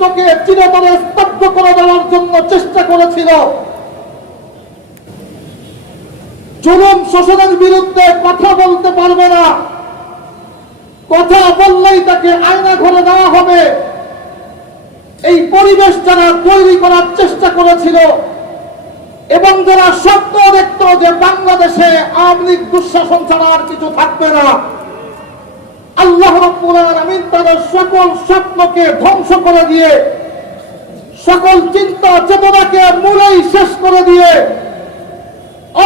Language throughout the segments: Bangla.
রাষ্ট্রকে চিরতরে স্তব্ধ করে দেওয়ার জন্য চেষ্টা করেছিল। জুলুম শোষণের বিরুদ্ধে কথা বলতে পারবে না। কথা বললেই তাকে আয়না ঘরে দেওয়া হবে। এই পরিবেশ যারা তৈরি করার চেষ্টা করেছিল এবং যারা স্বপ্ন দেখত যে বাংলাদেশে আওয়ামী লীগ দুঃশাসন ছাড়া আর কিছু থাকবে না। আল্লাহ রাব্বুল তাদের সকল স্বপ্নকে ধ্বংস করে দিয়ে, সকল চিন্তা চেতনাকে মূলেই শেষ করে দিয়ে,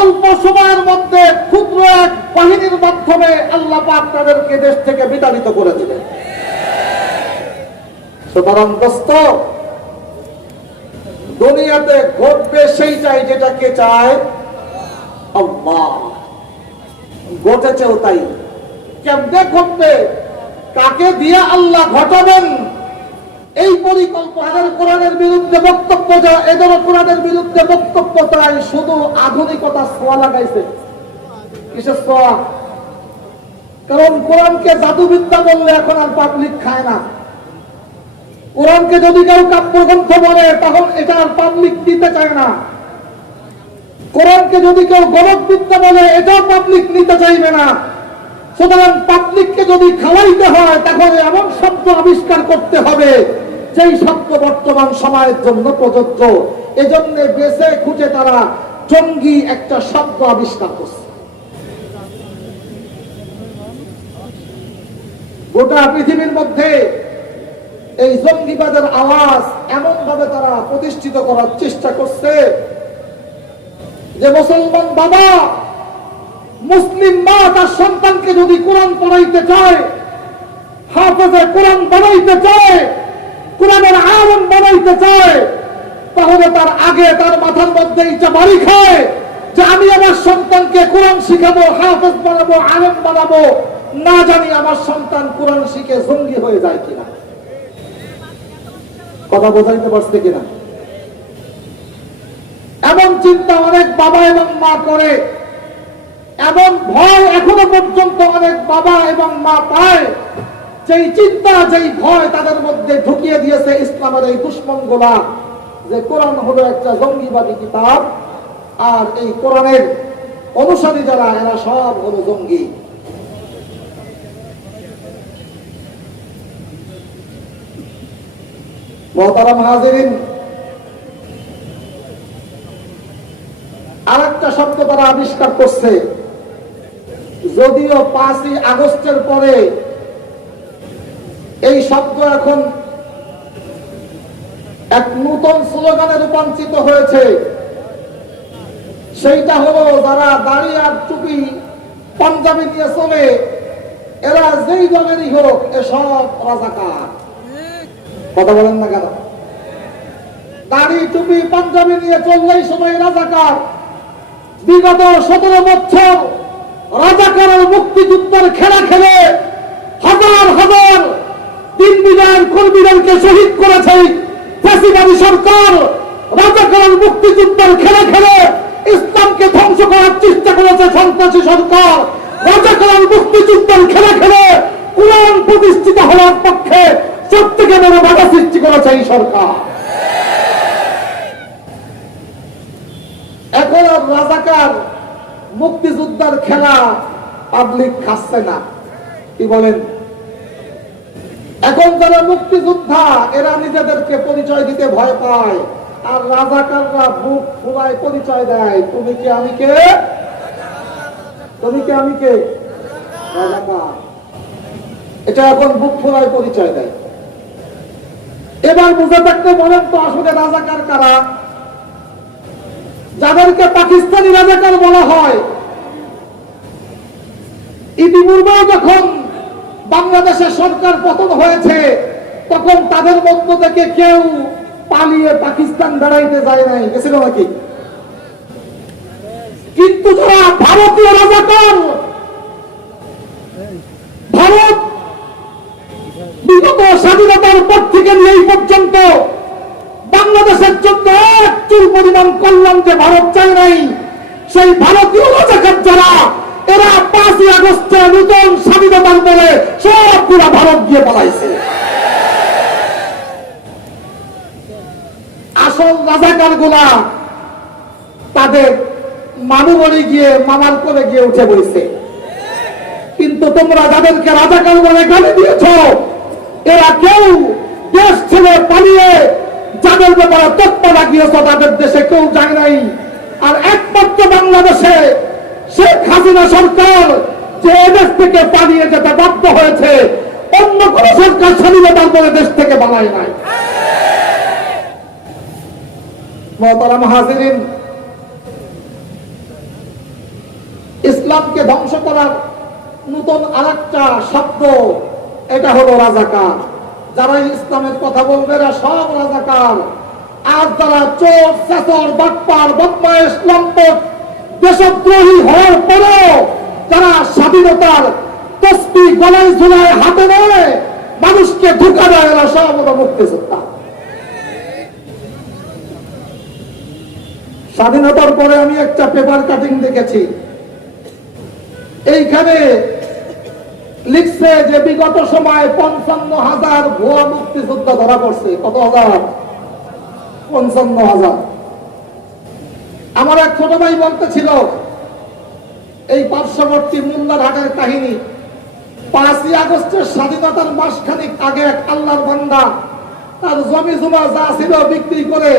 অল্প সময়ের মধ্যে ক্ষুদ্র এক বাহিনীর মাধ্যমে আল্লাহ পাক তাদেরকে দেশ থেকে বিতাড়িত করে দিলেন। সুতরাং দোস্ত, দুনিয়াতে ঘটবে সেইটাই যেটাকে চায় আল্লাহ। ঘটেছেও তাই। কেমনে ঘটবে কাকে দিয়ে আল্লাহ ঘটাবেন। এই পরিকল্পনার কোরআনের বিরুদ্ধে বক্তব্য যা এদের কোরআনের বিরুদ্ধে বক্তব্য তাই শুধু আধুনিকতা ছোঁয়া লাগাইছে। কিসের ছোঁয়া? কারণ কোরআনকে জাদুবিদ্যা বললে এখন আর পাবলিক খায় না। কোরআনকে যদি কেউ কাব্যগ্রন্থ বলে তখন এটা আর পাবলিক দিতে চায় না। কোরআনকে যদি কেউ গণক বিদ্যা বলে, এটাও পাবলিক নিতে চাইবে না। সুতরাং পাবলিককে যদি খাওয়াইতে হয়, তাহলে এমন শব্দ আবিষ্কার করতে হবে, যেই শব্দ বর্তমান সময়ের জন্য প্রযোজ্য। এজন্য বেছে খুঁজে তারা জঙ্গি একটা শব্দ আবিষ্কার করছে। গোটা পৃথিবীর মধ্যে এই জঙ্গিবাদের আওয়াজ এমন ভাবে তারা প্রতিষ্ঠিত করার চেষ্টা করছে যে মুসলমান বাবা মুসলিম মা তার সন্তানকে যদি কোরআন পড়াইতে চায়, হাফেজে কোরআন বানাইতে চায়, কোরআনের আলম বানাইতে চায়, তাহলে তার আগে তার মাথার মধ্যে ইচ্ছা বাড়ি খায়, যে আমি আমার সন্তানকে কোরআন শিখাবো, হাফেজ বানাবো, আলেম বানাবো, না জানি আমার সন্তান কোরআন শিখে জঙ্গি হয়ে যায় কিনা। কথা বোঝাইতে পারছে কিনা? এমন চিন্তা অনেক বাবা এবং মা করে এমন ভয় এখনও পর্যন্ত অনেক বাবা এবং মা পায়। যেই চিন্তা, যেই ভয় তাদের মধ্যে ঢুকিয়ে দিয়েছে ইসলামের এই দুশ্মন যে কোরআন হলো একটা জঙ্গিবাদী কিতাব, আর এই কোরআনের অনুসারী যারা, এরা সব হলো জঙ্গি। মহতারাম হাজিরিন, আরেকটা শব্দ তারা আবিষ্কার করছে। যদিও পাঁচই আগস্টের পরে এই শব্দ এখন এক নূতন স্লোগানে রূপান্তরিত হয়েছে। সেইটা হলো যারা দাঁড়িয়ে আর টুপি পাঞ্জাবি নিয়ে চলে, এরা যেই দলেরই হোক এসব রাজাকার। কথা বলেন না কেন? দাড়ি টুপি পাঞ্জাবি নিয়ে চললেই সময় রাজাকার। বিগত সতেরো বছর রাজাকারের মুক্তিযুদ্ধের খেলা খেলে হাজার হাজার দিন বিজয়ের কর্মীদেরকে শহীদ করেছে ফ্যাসিবাদী সরকার। রাজাকারের মুক্তিযুদ্ধের খেলা খেলে ইসলামকে ধ্বংস করার চেষ্টা করেছে সন্ত্রাসী সরকার। রাজাকারের মুক্তিযুদ্ধের খেলা খেলে কোরআন প্রতিষ্ঠিত হওয়ার পক্ষে সব থেকে বড় বাধা সৃষ্টি করেছে এই সরকার। এখন রাজাকার মুক্তিযোদ্ধার খেলা পাবলিক খাচ্ছে না। কি বলেন? এখন যারা মুক্তিযোদ্ধা, এরা নিজেদেরকে পরিচয় দিতে ভয় পায়। আর রাজাকাররা বুক ফুলায় পরিচয় দেয়। তুমি কি, আমি কে? তুমি কি, আমি কে? এটা এখন বুক ফুলায় পরিচয় দেয়। এবার বুঝে থাকতে বলেন তো আসলে রাজাকার কারা? যাদেরকে পাকিস্তানি রাজাকার বলা হয় ইতিপূর্বেও যখন বাংলাদেশের সরকার পতন হয়েছে, তখন তাদের মধ্য থেকে কেউ পালিয়ে পাকিস্তান বেড়াইতে যায় নাই। গেছিল নাকি? কিন্তু যারা ভারতীয় রাজাকার, ভারত বিগত স্বাধীনতার পর থেকে এই পর্যন্ত বাংলাদেশের জন্য এক চুল পরিমাণ কল্যাণ যে ভারত চাই নাই। সেই ভারতীয় রাজাকার যারা এরা পাঁচই আগস্টে নতুন স্বাধীনতার বলে সব পুরা ভারত গিয়ে পালাইছে। আসল রাজাকারগুলা তাদের বাড়ি গিয়ে, মামার করে গিয়ে উঠে বইছে কিন্তু তোমরা যাদেরকে রাজাকার বলে গালি দিয়েছ, এরা কেউ দেশ ছেড়ে পালিয়ে যাদের ব্যাপারে তথ্য লাগিয়েছ, তাদের দেশে কেউ যায় নাই। আর একমাত্র বাংলাদেশে শেখ হাসিনা সরকার যে এদেশ থেকে পালিয়ে যেতে বাধ্য হয়েছে, অন্য কোন সরকার স্বাধীনতার পরে দেশ থেকে বানায় নাই। হাজিরিন, ইসলামকে ধ্বংস করার নতুন আরেকটা শব্দ, এটা হলো রাজাকার। যারা ইসলামের কথা বলবে, এরা সব রাজাকার। আর যারা চোর, চেচর, বাটপার বদমাইশ লম্পট দেশদ্রোহী হওয়ার পরেও যারা স্বাধীনতার তসবি গলায় ঝুলায় হাতে নেয় মানুষকে ধোকা দেয় এরা হলো মুক্তিযোদ্ধা। স্বাধীনতার পরে আমি একটা পেপার কাটিং দেখেছি। এইখানে লিখছে যে বিগত সময়ে পঞ্চান্ন হাজার ভুয়া মুক্তিযোদ্ধা ধরা পড়ছে। কত হাজার? পঞ্চান্ন হাজার। আমার এক ছোট ভাই বলতেছিল, এই পার্শ্ববর্তী মুন্দার হাটের কাহিনী। পাঁচই আগস্টের স্বাধীনতার মাসখানিক আগে এক আল্লাহর বান্দা, তার জমি জমা যা ছিল বিক্রি করে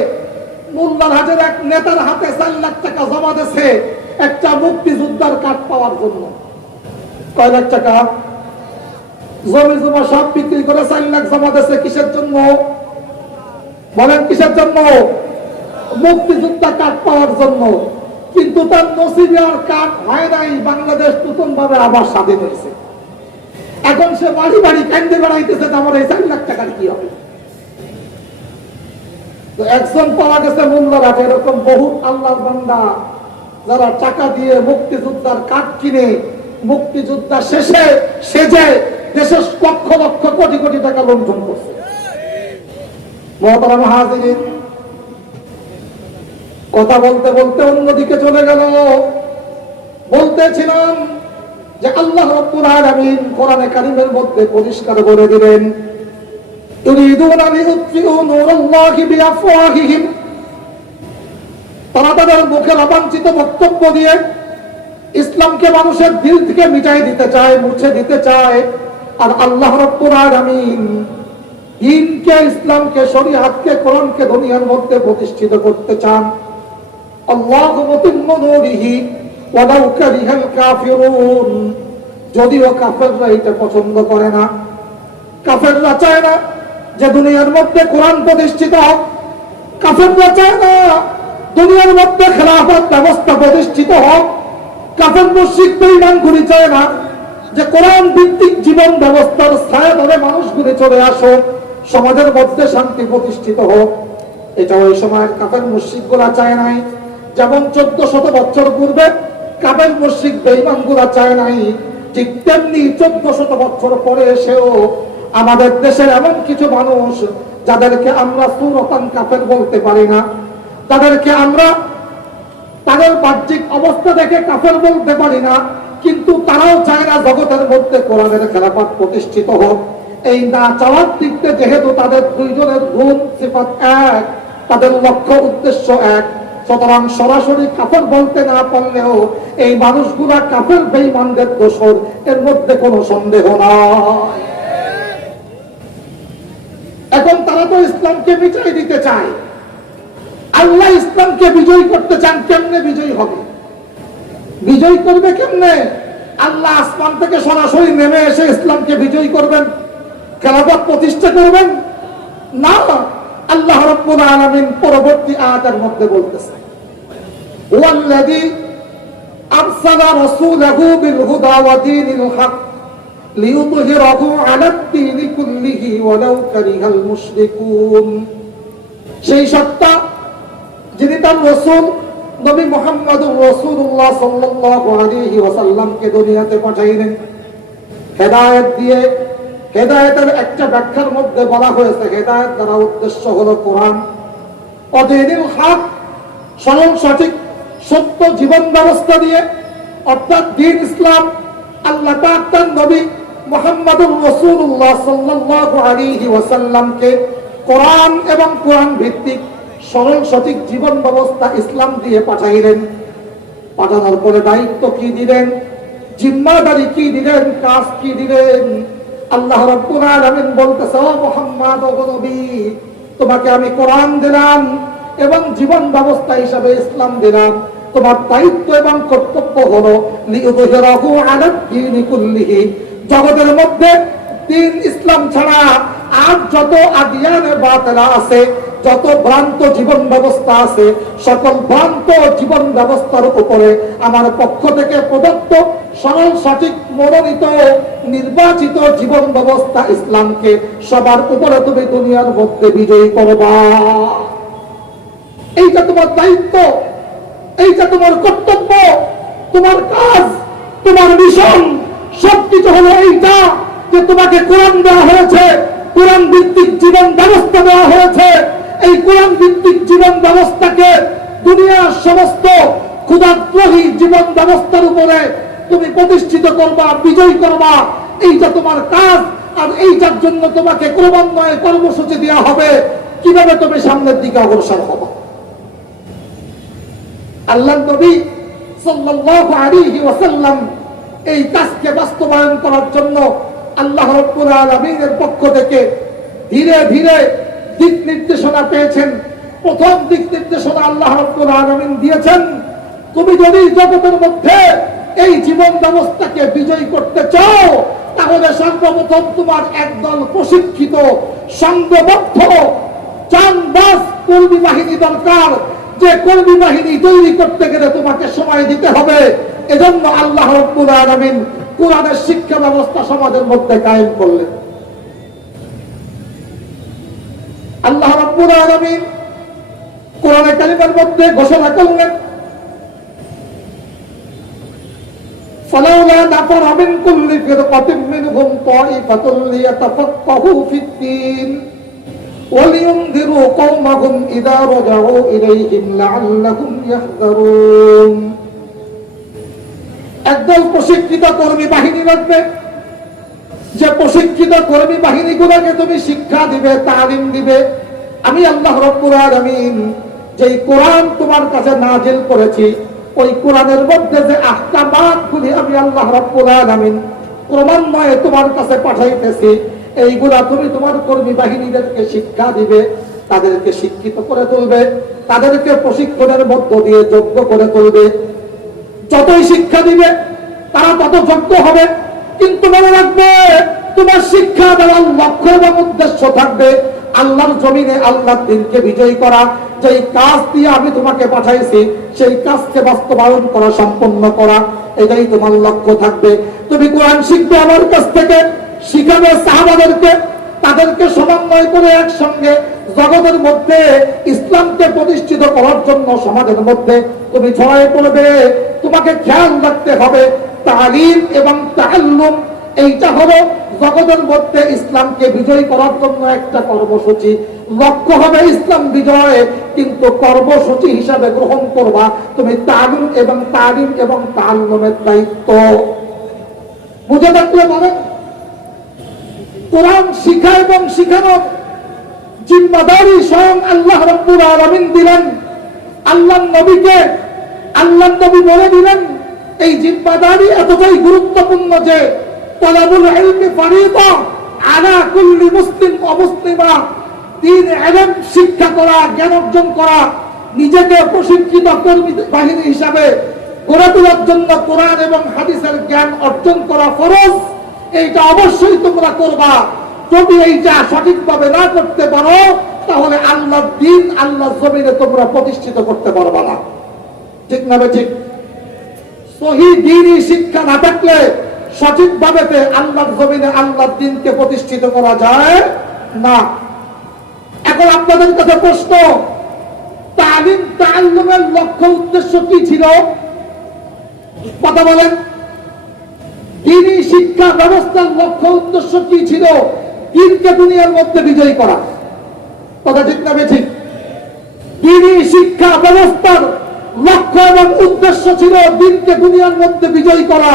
মুন্দার হাটের এক নেতার হাতে চার লাখ টাকা জমা দিয়েছে একটা মুক্তিযোদ্ধার কাঠ পাওয়ার জন্য। কয় লাখ টাকা? জমি জমা সব বিক্রি করে চার লাখ জমা দিয়েছে কিসের জন্য? বলেন কিসের জন্য? মুক্তিযোদ্ধা কার্ড পাওয়ার জন্য। কিন্তু তার নসিবে আর কার্ড হয় নাই, বাংলাদেশ নতুন ভাবে আবার স্বাধীন হয়েছে। এখন সে বাড়ি বাড়ি কেন্দ্রে বেড়াইতেছে আমার এই চার লাখ টাকার কি হবে? একজন পাওয়া গেছে মূল্যরাট এরকম বহু আল্লাহর বান্দা যারা টাকা দিয়ে মুক্তিযোদ্ধার কাঠ কিনে মুক্তিযোদ্ধা শেষে সেজে দেশের লক্ষ লক্ষ কোটি কোটি টাকা লুণ্ঠন করছে। মহতারাম হাজিরিন কথা বলতে বলতে অন্যদিকে চলে গেল। বলতেছিলাম যে আল্লাহ কোরআনে কারিমের মধ্যে পরিষ্কার করে দিলেন তারা তাদের মুখে লাভাঞ্ছিত বক্তব্য দিয়ে ইসলামকে মানুষের দিল থেকে মিটাই দিতে চায়, মুছে দিতে চায়। আর আল্লাহ ইসলামকে, শরীয়তকে, কোরআনকে, দুনিয়ার মধ্যে প্রতিষ্ঠিত করতে চান। আল্লাহ যদিও কাফেররা এটা পছন্দ করে না, কাফেররা চায় না যে দুনিয়ার মধ্যে কোরআন প্রতিষ্ঠিত হোক। কাফেররা চায় না দুনিয়ার মধ্যে খেলাফত ব্যবস্থা প্রতিষ্ঠিত হোক। কাফের মসজিদ পরিমাণ ঘুরে চায় না যে কোরআন ভিত্তিক জীবন ব্যবস্থার ছায়া ধরে মানুষ ঘুরে চলে আসো সমাজের মধ্যে শান্তি প্রতিষ্ঠিত হোক। এটা ওই সময়ের কাফের মসজিদগুলা চায় নাই। যেমন চোদ্দ শত বছর পূর্বে কাফের মসজিদ বেইমানগুলা চায় নাই, ঠিক তেমনি চোদ্দ শত বছর পরে এসেও আমাদের দেশের এমন কিছু মানুষ যাদেরকে আমরা সুরতান কাফের বলতে পারি না। তাদেরকে আমরা তাদের বাহ্যিক অবস্থা দেখে কাফের বলতে পারি না, কিন্তু তারাও চায় না জগতের মধ্যে কোরআনের খেলাফত প্রতিষ্ঠিত হোক। এই না চাওয়ার দিকতে যেহেতু তাদের দুইজনের গুণ, সিফাত এক, তাদের লক্ষ্য উদ্দেশ্য এক সুতরাং সরাসরি কাফের বলতে না পারলেও এই মানুষগুলা কাফের বেইমানদের দোষর, এর মধ্যে কোনো সন্দেহ নাই। এখন তারা তো ইসলামকে মিটাই দিতে চায়। আল্লাহ ইসলামকে বিজয় করতে চান, কেমনে বিজয় হবে? বিজয় করবে কেমনে? আল্লাহ আসমান থেকে সরাসরি নেমে এসে ইসলামকে বিজয় করবেন। খেলাফত প্রতিষ্ঠা করবেন? না। আল্লাহ রব্বুল আলামিন পরবর্তী আয়াতের মধ্যে বলতেছে, ওয়াল্লাযী আরসালা রাসূলাহু বিল হুদা ওয়া দীনিল হক লিইয়ুযহিরাহু আলাদ দীনি কুল্লিহি ওয়ালাউ কারিহাল মুশরিকুন। সেই সত্তা যিনি তার রসুল, নবী মোহাম্মদুর রসুল্লাহ সাল্লাল্লাহু আলাইহি ওয়াসাল্লামকে দুনিয়াতে পাঠাইলেন, হেদায়েত দিয়ে হেদায়েতের একটা ব্যাখ্যার মধ্যে বলা হয়েছে, হেদায়েত দ্বারা উদ্দেশ্য হলো কোরআন। অদিনিল হক সরল সঠিক, সত্য জীবন ব্যবস্থা দিয়ে, অর্থাৎ দিন ইসলাম, আল্লাহ তার নবী মোহাম্মদুর রসুল্লাহ সাল্লাল্লাহু আলাইহি ওয়াসাল্লামকে কোরআন এবং কোরআন ভিত্তিক সরল সঠিক জীবন ব্যবস্থা ইসলাম দিয়ে পাঠাইলেন। পাঠানোর পরে দায়িত্ব কি দিলেন? জিম্মাদারি কি দিলেন? কাজ কি দিলেন? আল্লাহ রাব্বুল আলামিন বলতেছে, ও মুহাম্মদ, ও নবী, তোমাকে আমি কোরআন দিলাম এবং জীবন ব্যবস্থা হিসাবে ইসলাম দিলাম। তোমার দায়িত্ব এবং কর্তব্য হলো জগতের মধ্যে দিন ইসলাম ছাড়া আর যত আদিয়ানে বাতলা আছে যত ভ্রান্ত জীবন ব্যবস্থা আছে, সকল ভ্রান্ত জীবন ব্যবস্থার উপরে আমার পক্ষ থেকে প্রদত্ত সরল সঠিক মনোনীত, নির্বাচিত জীবন ব্যবস্থা ইসলামকে সবার উপরে তুমি দুনিয়ার মধ্যে বিজয়ী করবা। এইটা তোমার দায়িত্ব, এইটা তোমার কর্তব্য, তোমার কাজ, তোমার মিশন, সবকিছু হলো এইটা যে তোমাকে কোরআন দেওয়া হয়েছে, কোরআন ভিত্তিক জীবন ব্যবস্থা দেওয়া হয়েছে। এই কোরআন ভিত্তিক জীবন ব্যবস্থাকে দুনিয়ার সমস্ত ক্ষুদাগ্রহী জীবন ব্যবস্থার উপরে তুমি প্রতিষ্ঠিত করবা, বিজয় করবা। এইটা তোমার কাজ আর এইটার জন্য তোমাকে ক্রমান্বয়ে কর্মসূচি দেওয়া হবে, কীভাবে তুমি সামনের দিকে অগ্রসর হবা? আল্লাহ নবী সাল্লাল্লাহু আলাইহি ওয়াসাল্লাম এই কাজকে বাস্তবায়ন করার জন্য আল্লাহ রাব্বুল আলামিনের পক্ষ থেকে ধীরে ধীরে দিক নির্দেশনা পেয়েছেন, প্রথম দিক নির্দেশনা আল্লাহ আলামিন দিয়েছেন। তুমি যদি জগতের মধ্যে এই জীবন ব্যবস্থাকে বিজয় করতে চাও, তাহলে সর্বপ্রথম তোমার একদল প্রশিক্ষিত, সংঘবদ্ধ চানবাস কর্মী বাহিনী দরকার। যে কর্মী বাহিনী তৈরি করতে গেলে তোমাকে সময় দিতে হবে। এজন্য আল্লাহ রব্বুল আলামিন কোরআনের শিক্ষা ব্যবস্থা সমাজের মধ্যে কায়েম করলেন। আল্লাহ রব্বুল আলামিন কোরআনে কালিমার মধ্যে ঘোষণা করলেন فلولا نفر من كل فرقة منهم طائفة ليتفقهوا في الدين ولينذروا قومهم إذا رجعوا إليهم لعلهم يحذرون একদল প্রশিক্ষিত কর্মী বাহিনী রাখবে যে প্রশিক্ষিত কর্মী বাহিনীগুলোকে তুমি শিক্ষা দিবে, তালিম দিবে, আমি আল্লাহ রব্বুল যে কোরআন তোমার কাছে নাজিল করেছি, ওই কোরআনের মধ্যে যে আহকামাত আমি আল্লাহ রব্বুল ক্রমান্বয়ে তোমার কাছে পাঠাইতেছি, এইগুলা তুমি তোমার কর্মী বাহিনীদেরকে শিক্ষা দিবে, তাদেরকে শিক্ষিত করে তুলবে, তাদেরকে প্রশিক্ষণের মধ্য দিয়ে যোগ্য করে তুলবে। যতই শিক্ষা দিবে, তারা তত যোগ্য হবে। কিন্তু মনে রাখবে, তোমার শিক্ষা দেওয়ার লক্ষ্য এবং উদ্দেশ্য থাকবে। আল্লাহর জমিনে আল্লাহর দিনকে বিজয়ী করা। যেই কাজ দিয়ে আমি তোমাকে পাঠাইছি, সেই কাজকে বাস্তবায়ন করা, সম্পন্ন করা, এটাই তোমার লক্ষ্য থাকবে। তুমি কোরআন শিখবে আমার কাছ থেকে, শিখাবে সাহাবাদেরকে, তাদেরকে সমন্বয় করে একসঙ্গে জগতের মধ্যে ইসলামকে প্রতিষ্ঠিত করার জন্য সমাজের মধ্যে তুমি ছড়াই পড়বে। তোমাকে খেয়াল রাখতে হবে তালিম এবং তাল্লুম এইটা হলো জগতের মধ্যে ইসলামকে বিজয়ী করার জন্য একটা কর্মসূচি। লক্ষ্য হবে ইসলাম বিজয়, কিন্তু কর্মসূচি হিসাবে গ্রহণ করবা তুমি তালিম এবং তালিম এবং তাল্লুমের দায়িত্ব। বুঝে থাকলে বলেন? কোরআন শিখা এবং শিখানোর জিম্মাদারি স্বয়ং আল্লাহ রব্বুল আলামিন দিলেন। আল্লাহ নবীকে আল্লাহ নবী বলে দিলেন। এই জিম্মাদারি এতটাই গুরুত্বপূর্ণ যে তলাবুল কুল্লি মুসলিম অমুসলিমা ইলম শিক্ষা করা, জ্ঞান অর্জন করা, নিজেকে প্রশিক্ষিত কর্মী বাহিনী হিসাবে গড়ে তোলার জন্য কোরআন এবং হাদিসের জ্ঞান অর্জন করা ফরজ, এইটা অবশ্যই তোমরা করবা। যদি এইটা সঠিকভাবে না করতে পারো, তাহলে আল্লাহ দিন আল্লাহ জমিনে তোমরা প্রতিষ্ঠিত করতে পারবা না। ঠিক না ঠিক? শিক্ষা না থাকলে জমিনে দিনকে প্রতিষ্ঠিত করা যায় না। এখন আপনাদের কাছে প্রশ্ন, তালিম তাল্লুমের লক্ষ্য উদ্দেশ্য কি ছিল? কথা বলেন। দিনই শিক্ষা ব্যবস্থার লক্ষ্য উদ্দেশ্য কি ছিল? দিনকে দুনিয়ার মধ্যে বিজয়ী করা। কথা ঠিক না ঠিক দিনই শিক্ষা ব্যবস্থার লক্ষ্য এবং উদ্দেশ্য ছিল দিনকে দুনিয়ার মধ্যে বিজয়ী করা,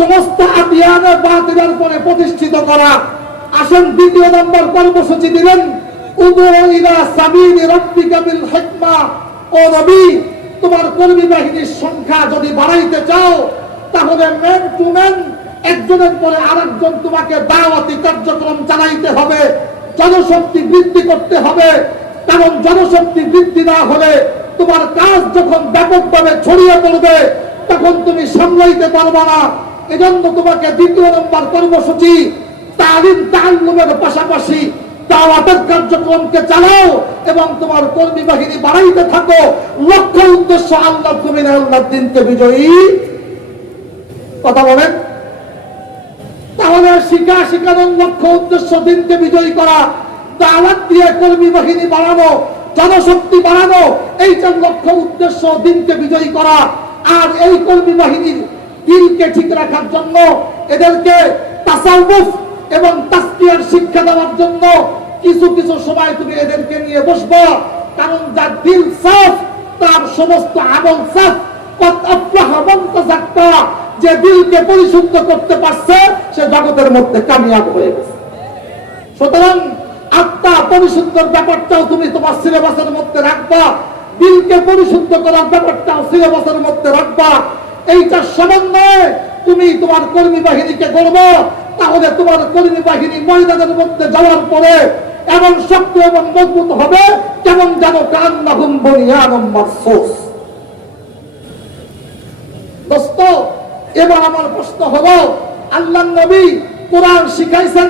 সমস্ত আতিয়ানের বাতিলের পরে প্রতিষ্ঠিত করা। আসেন দ্বিতীয় নম্বর কর্মসূচি দিলেন তোমার কর্মী বাহিনীর সংখ্যা যদি বাড়াইতে চাও, তাহলে টু একজনের পরে আরেকজন তোমাকে চালাইতে হবে। জনশক্তি বৃদ্ধি করতে হবে জনশক্তি বৃদ্ধি না হলে তোমার কাজ যখন ব্যাপকভাবে ছড়িয়ে পড়বে, তখন তুমি সামলাইতে পারবা না। এজন্য তোমাকে দ্বিতীয় নম্বর কর্মসূচি, তালিম তাল্লুমের পাশাপাশি দাওয়াতের কার্যক্রমকে চালাও এবং তোমার কর্মী বাহিনী বাড়াইতে থাকো। লক্ষ্য উদ্দেশ্য আল্লাহ তুমি আল্লাহ দিনকে বিজয়ী। কথা বলেন? তাহলে শিকা শিকানোর লক্ষ্য উদ্দেশ্য দিনকে বিজয়ী করা। দাওয়াত দিয়ে কর্মী বাহিনী বাড়ানো জনশক্তি বাড়ানো এইটার লক্ষ্য উদ্দেশ্য দিনকে বিজয়ী করা আর এই কর্মী বাহিনীর দিনকে ঠিক রাখার জন্য, এদেরকে তাসাউফ এবং তাস্কিয়ার শিক্ষা দেওয়ার জন্য কিছু কিছু সময় তুমি এদেরকে নিয়ে বসবো, কারণ যার দিল সাফ, তার সমস্ত আমল সাফ। যে দিলকে পরিশুদ্ধ করতে পারছে, সে জগতের মধ্যে কামিয়াব হয়ে গেছে। সুতরাং আত্মা পরিশুদ্ধর ব্যাপারটাও তুমি তোমার সিলেবাসের মধ্যে রাখবা। দিলকে পরিশুদ্ধ করার ব্যাপারটাও সিলেবাসের মধ্যে রাখবা। এইটার সমন্বয়ে তুমি তোমার কর্মী বাহিনীকে করব তাহলে তোমার কর্মী বাহিনী ময়দানের মধ্যে যাওয়ার পরে এমন শক্ত এবং মজবুত হবে কেমন যেন কান নাহুম বনিয়ানম দোস্ত, এবার আমার প্রশ্ন হলো আল্লাহ নবী কোরআন শিখাইছেন,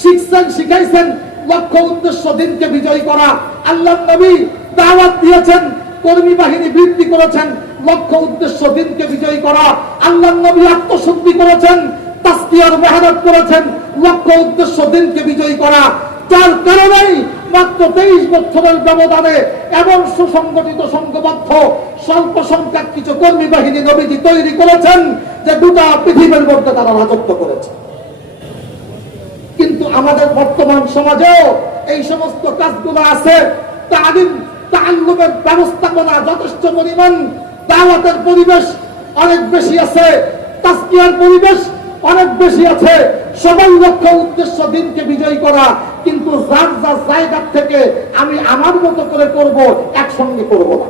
শিখছেন, শিখাইছেন লক্ষ্য উদ্দেশ্য দিনকে বিজয় করা। আল্লাহ নবী দাওয়াত দিয়েছেন, কর্মী বাহিনী বৃদ্ধি করেছেন লক্ষ্য উদ্দেশ্য দিনকে বিজয় করা। আল্লাহ নবী আত্মশুদ্ধি করেছেন তাস্কিয়ার মেহনত করেছেন লক্ষ্য উদ্দেশ্য দিনকে বিজয় করা। যার কারণেই মাত্র তেইশ বছরের ব্যবধানে এমন সুসংগঠিত সংঘবদ্ধ, স্বল্প সংখ্যক কিছু কর্মী বাহিনী নবীজি তৈরি করেছেন, যে দুটা পৃথিবীর মধ্যে তারা রাজত্ব করেছে। আমাদের বর্তমান সমাজেও এই সমস্ত কাজগুলো আছে। তালিম, তাল্লুমের ব্যবস্থাপনা যথেষ্ট পরিমাণ, দাওয়াতের পরিবেশ অনেক বেশি আছে তাস্কিয়ার পরিবেশ অনেক বেশি আছে। সবাই লক্ষ্য উদ্দেশ্য দিনকে বিজয় করা, কিন্তু যার যার জায়গা থেকে আমি আমার মতো করে করব, একসঙ্গে করব না।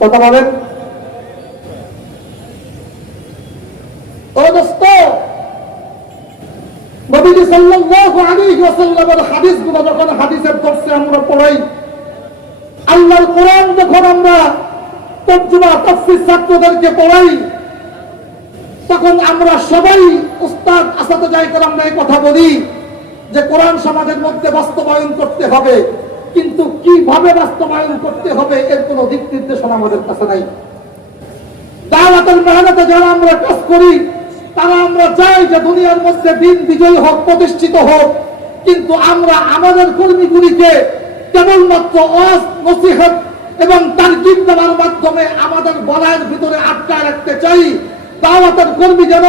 কথা বলেন? ও দোস্ত নবীজি সাল্লাল্লাহু আলাইহি ওয়াসাল্লামের হাদিসগুলো যখন হাদিসের দর্শে আমরা পড়াই, আল্লাহর কোরআন যখন আমরা তর্জমা তাফসীর ছাত্রদেরকে পড়াই, তখন আমরা সবাই উস্তাদ আসাতে যাই করে আমরা এই কথা বলি যে কোরআন সমাজের মধ্যে বাস্তবায়ন করতে হবে, কিন্তু কীভাবে বাস্তবায়ন করতে হবে এর কোনো দিক নির্দেশনা আমাদের কাছে নাই। দাওয়াতের মেহনতে যারা আমরা কাজ করি তারা আমরা চাই যে দুনিয়ার মধ্যে দিন বিজয়ী হোক, প্রতিষ্ঠিত হোক। কিন্তু আমরা আমাদের কর্মীগুলিকে কেবলমাত্র অস নসিহত এবং তার দেওয়ার মাধ্যমে আমাদের বলায়ের ভিতরে আটকায় রাখতে চাই। দাওয়াতের কর্মী যেন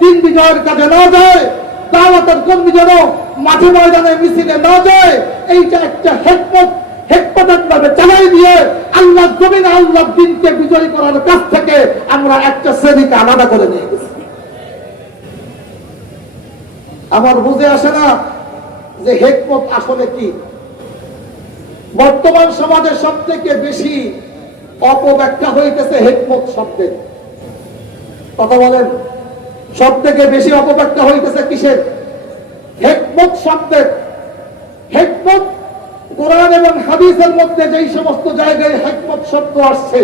দিন বিজয়ের কাজে না যায়, দাওয়াতের কর্মী যেন মাঠে ময়দানে মিছিলে না যায়, এইটা একটা হেকমত, হেকমতের ভাবে চালাই দিয়ে আল্লাহ জমিন আল্লাহ দিনকে বিজয়ী করার কাছ থেকে আমরা একটা শ্রেণীকে আলাদা করে নিয়ে গেছি আমার বুঝে আসে না যে হেকমত আসলে কি। বর্তমান সমাজে সব থেকে বেশি অপব্যাখ্যা হইতেছে হেকমত শব্দের। কথা বলেন সব থেকে বেশি অপব্যাখ্যা হইতেছে কিসের? হেকমত শব্দের। হেকমত কোরআন এবং হাদিসের মধ্যে যেই সমস্ত জায়গায় হেকমত শব্দ আসছে,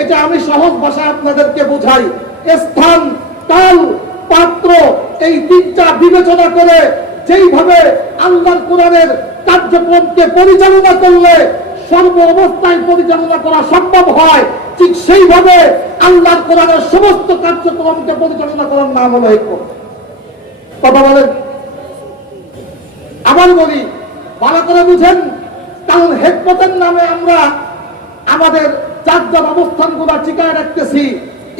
এটা আমি সহজ ভাষায় আপনাদেরকে বুঝাই। স্থান, কাল পাত্র এই তিনটা বিবেচনা করে যেইভাবে আল্লাহর কোরআনের কার্যক্রমকে পরিচালনা করলে সর্ব অবস্থায় পরিচালনা করা সম্ভব হয়, ঠিক সেইভাবে আল্লাহর কোরআনের সমস্ত কার্যক্রমকে পরিচালনা করার নাম হলো হিকমত। কথা বলেন। আবার বলি, ভালো করে বুঝেন, কারণ হেকমতের নামে আমরা আমাদের যার অবস্থানগুলা টিকায় রাখতেছি।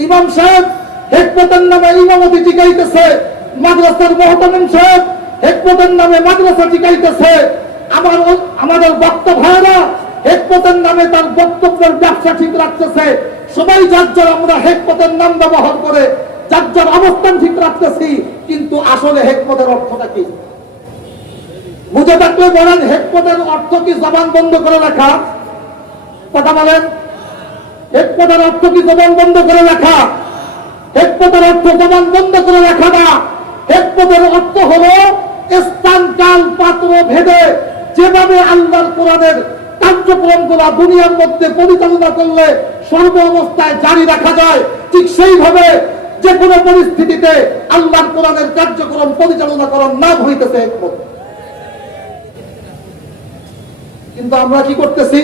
ইমাম সাহেব হেকমতের নামে ইমামতি টিকাইতেছে মাদ্রাসার মহতামিম সাহেব হেকমতের নামে মাদ্রাসা টিকাইতেছে আমার আমাদের বক্তা ভাইরা হেকমতের নামে তার বক্তব্যের ব্যবসা ঠিক রাখতেছে। সবাই যার যার আমরা হেকমতের নাম ব্যবহার করে, যার যার অবস্থান ঠিক রাখতেছি, কিন্তু আসলে হেকমতের অর্থটা কি? বুঝে থাকলে বলেন হেডকোয়ার্টার অর্থ কি জবান বন্ধ করে রাখা? কথা বলেন। হেডকোয়ার্টার অর্থ কি জবান বন্ধ করে রাখা? হেডকোয়ার্টার অর্থ বন্ধ করে রাখা না। হেডকোয়ার্টার অর্থ হলো স্থান কাল পাত্র, ভেদে যেভাবে আল্লাহর কোরআনের কার্যক্রমগুলা দুনিয়ার মধ্যে পরিচালনা করলে সর্ব অবস্থায় জারি রাখা যায়, ঠিক সেইভাবে যে কোনো পরিস্থিতিতে আল্লাহর কোরআনের কার্যক্রম পরিচালনা করার নাম হইতেছে কিন্তু আমরা কি করতেছি?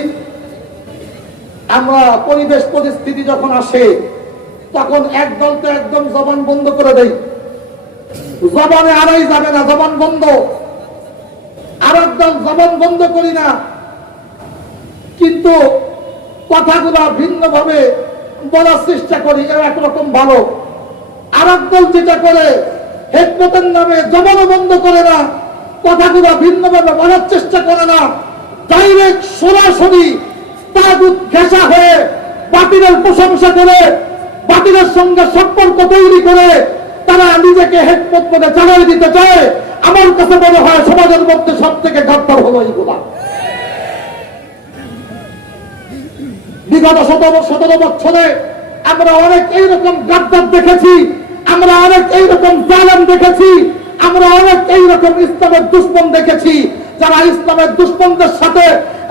আমরা পরিবেশ পরিস্থিতি যখন আসে তখন একদল তো একদম জবান বন্ধ করে দেই জবানে আড়াই যাবে না, জবান বন্ধ। আর একদম জবান বন্ধ করি না। কিন্তু কথাগুলা ভিন্নভাবে বলার চেষ্টা করি একরকম ভালো। আর একদল যেটা করে, হেকমতের নামে জবানও বন্ধ করে না, কথাগুলা ভিন্নভাবে বলার চেষ্টা করে না। ডাইরেক্ট সরাসরি তাগুত ঘেঁষা হয়ে বাতিলের প্রশংসা করে বাতিলের সঙ্গে সম্পর্ক তৈরি করে তারা নিজেকে হেকমত করে চালাই দিতে চায়, আমার কাছে মনে হয় সমাজের মধ্যে সব থেকে গাদ্দার হলো এইগুলা বিগত সতেরো বছরে আমরা অনেক এইরকম গাদ্দার দেখেছি, আমরা অনেক এইরকম জালেম দেখেছি, আমরা অনেক এইরকম ইসলামের দুশ্মন দেখেছি, যারা ইসলামের দুশ্মনদের সাথে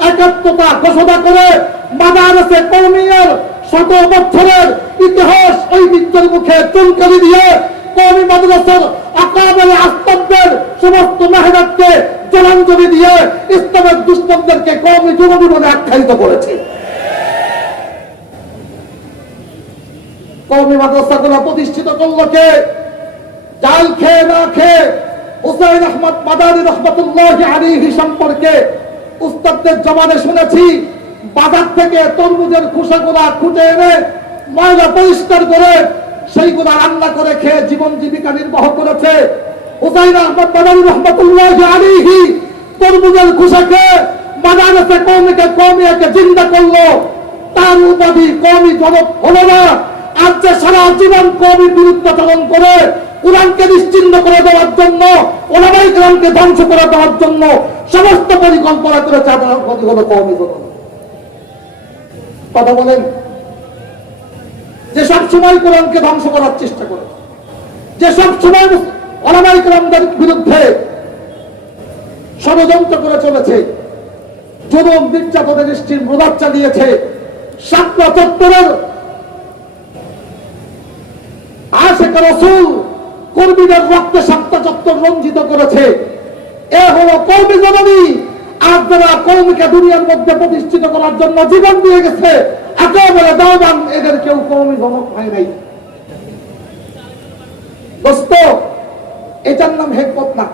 একাত্মতা ঘোষণা করে মাদারসে কৌমিয়ার শত বছরের ইতিহাস ঐতিহ্যের মুখে চুনকালি দিয়ে কৌমি মাদ্রাসার আকাবের আস্তব্যের সমস্ত মেহনতকে জলাঞ্জলি দিয়ে ইসলামের দুশ্মনদেরকে কৌমি যুবনী বলে আখ্যায়িত করেছে। কৌমি মাদ্রাসাগুলো প্রতিষ্ঠিত করল কে? জাল খেয়ে না খেয়ে হুসাইন আহমদ মাদানী রহমতুল্লাহ আলিহি সম্পর্কে উস্তাদদের জমানে শুনেছি। বাজার থেকে তরমুজের খোসাগুলা খুঁটে এনে ময়লা পরিষ্কার করে সেইগুলা রান্না করে খেয়ে জীবন জীবিকা নির্বাহ করেছে। হুসাইন তরমুজের খোসাকে মাদারসে কৌমিকে কৌমিয়াকে জিন্দা করল। তার উপাধি কমই জনক হলো না। আজ যে সারা জীবন কবির বিরুদ্ধাচরণ করে, কোরআনকে নিশ্চিন্ন করে দেওয়ার জন্য ওলামাই কোরআনকে ধ্বংস করে দেওয়ার জন্য সমস্ত পরিকল্পনা তার উপাধি হলো কমই জনক। কথা বলেন। যে সব সময় কোরআনকে ধ্বংস করার চেষ্টা করে, যে সব সময় ওলামাই কোরআনদের বিরুদ্ধে ষড়যন্ত্র করে চলেছে, যুবক নির্যাতনের দৃষ্টির প্রভাব চালিয়েছে, সাতটা চত্বরের আশেখ রসুল কর্মীদের রক্তে সাতটা চত্বর রঞ্জিত করেছে। এ হলো কর্মী জননী দুনিয়ার মধ্যে প্রতিষ্ঠিত করার জন্য জীবন দিয়ে গেছে। একেবারে এদের কেউ কৌমি হয় নাই। এটার নাম হেকমত না।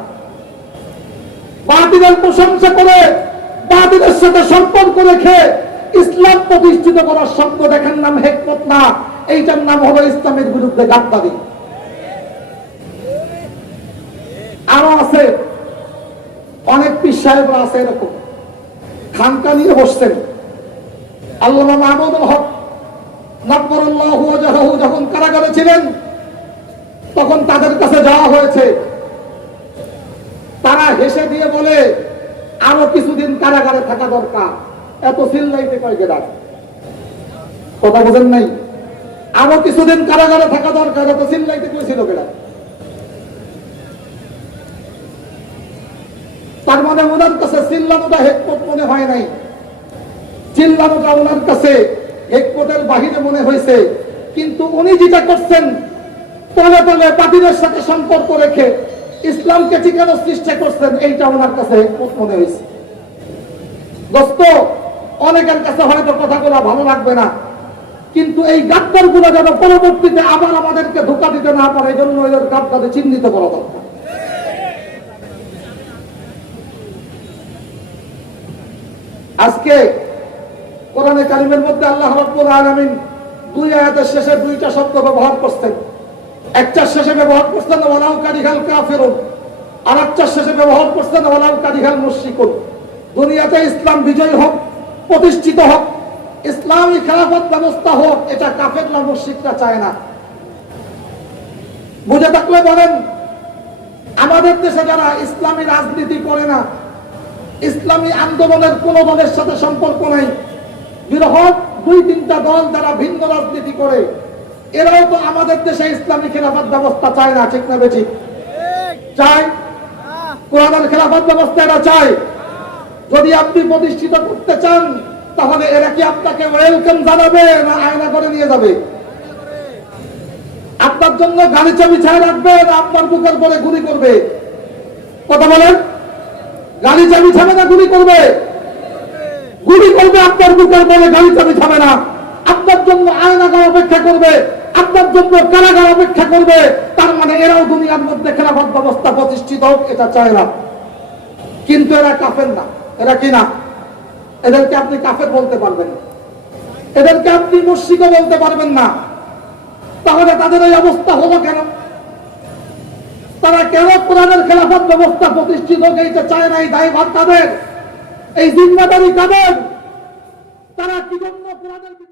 বাতিলের প্রশংসা করে, বাতিলের সাথে সম্পর্ক রেখে ইসলাম প্রতিষ্ঠিত করার শব্দ দেখার নাম হেকমত না। এইটার নাম হলো ইসলামের বিরুদ্ধে গাদ্দারি। আরও আছে। অনেক পীর সাহেবরা আছে এরকম। খানকা নিয়ে বসছেন আল্লাহ মাহমুদুল হক যখন কারাগারে ছিলেন, তখন তাদের কাছে যাওয়া হয়েছে। তারা হেসে দিয়ে বলে, আরও কিছুদিন কারাগারে থাকা দরকার। এত চিল্লাইতে কয় গেলাম কথা বোঝেন নাই? আরও কিছুদিন কারাগারে থাকা দরকার, এত চিল্লাইতে কইছিল গেলাম তার মানে ওনার কাছে চিল্লানোটা হেকমত মনে হয় নাই। চিল্লানোটা ওনার কাছে হেকমতের বাহিরে মনে হয়েছে। কিন্তু উনি যেটা করছেন, তলে তলে পাতিলের সাথে সম্পর্ক রেখে ইসলামকে ঠিকানোর চেষ্টা করছেন, এইটা ওনার কাছে হেকমত মনে হয়েছে। দোস্ত, অনেকের কাছে হয়তো কথাগুলো ভালো লাগবে না। কিন্তু এই গাদ্দারগুলো যেন পরবর্তীতে আবার আমাদেরকে ধোকা দিতে না পারে, এই জন্য এদের গাদ্দারে চিহ্নিত করা দরকার। আজকে কোরআনে কারিমের মধ্যে আল্লাহ রব্বুল আলামিন দুই আয়াতের শেষে দুইটা শব্দ ব্যবহার করছেন। একটার শেষে ব্যবহার করছেন, ওয়ালাউ কারিহাল কাফিরুন আর একটার শেষে ব্যবহার করছেন, ওয়ালাউ কারিহাল মুশরিকুন দুনিয়াতে ইসলাম বিজয় হোক, প্রতিষ্ঠিত হোক, ইসলামী খেলাফত ব্যবস্থা হোক, এটা কাফেররা, মুশরিকরা চায় না। বুঝে থাকলে বলেন, আমাদের দেশে যারা ইসলামী রাজনীতি করে না ইসলামী আন্দোলনের কোন দলের সাথে সম্পর্ক নাই। বৃহৎ দুই তিনটা দল যারা ভিন্ন রাজনীতি করে, এরাও তো আমাদের দেশে ইসলামী খেলাফত ব্যবস্থা চায় না, ঠিক না বেঠিক চায়? কোরআনের খেলাফত ব্যবস্থা এরা চায়। যদি আপনি প্রতিষ্ঠিত করতে চান, তাহলে এরা কি আপনাকে ওয়েলকাম জানাবে না আয়না করে নিয়ে যাবে? আপনার জন্য গাড়ি চাবি ছায় রাখবে না, আপনার বুকের পরে গুলি করবে। কথা বলেন? গাড়ি চাবি ছাবে না, গুলি করবে। গুলি করবে, আপনার বুকের পরে গাড়ি চাবি ছাবে না। আপনার জন্য আয়নাগার অপেক্ষা করবে, আপনার জন্য কারাগার অপেক্ষা করবে। তার মানে এরাও দুনিয়ার মধ্যে খেলাফত ব্যবস্থা প্রতিষ্ঠিত হোক, এটা চায় না। কিন্তু এরা কাফের না। এরা কি না? এদেরকে আপনি কাফের বলতে পারবেন এদেরকে আপনি মুর্শিকও বলতে পারবেন না। তাহলে তাদের এই অবস্থা হলো কেন? তারা কেন কোরআনের খেলাফত ব্যবস্থা প্রতিষ্ঠিত হইতে চায় না এই দায়ভার তাদের এই জিম্মাদারি তাদের তারা কি জন্য কোরআনের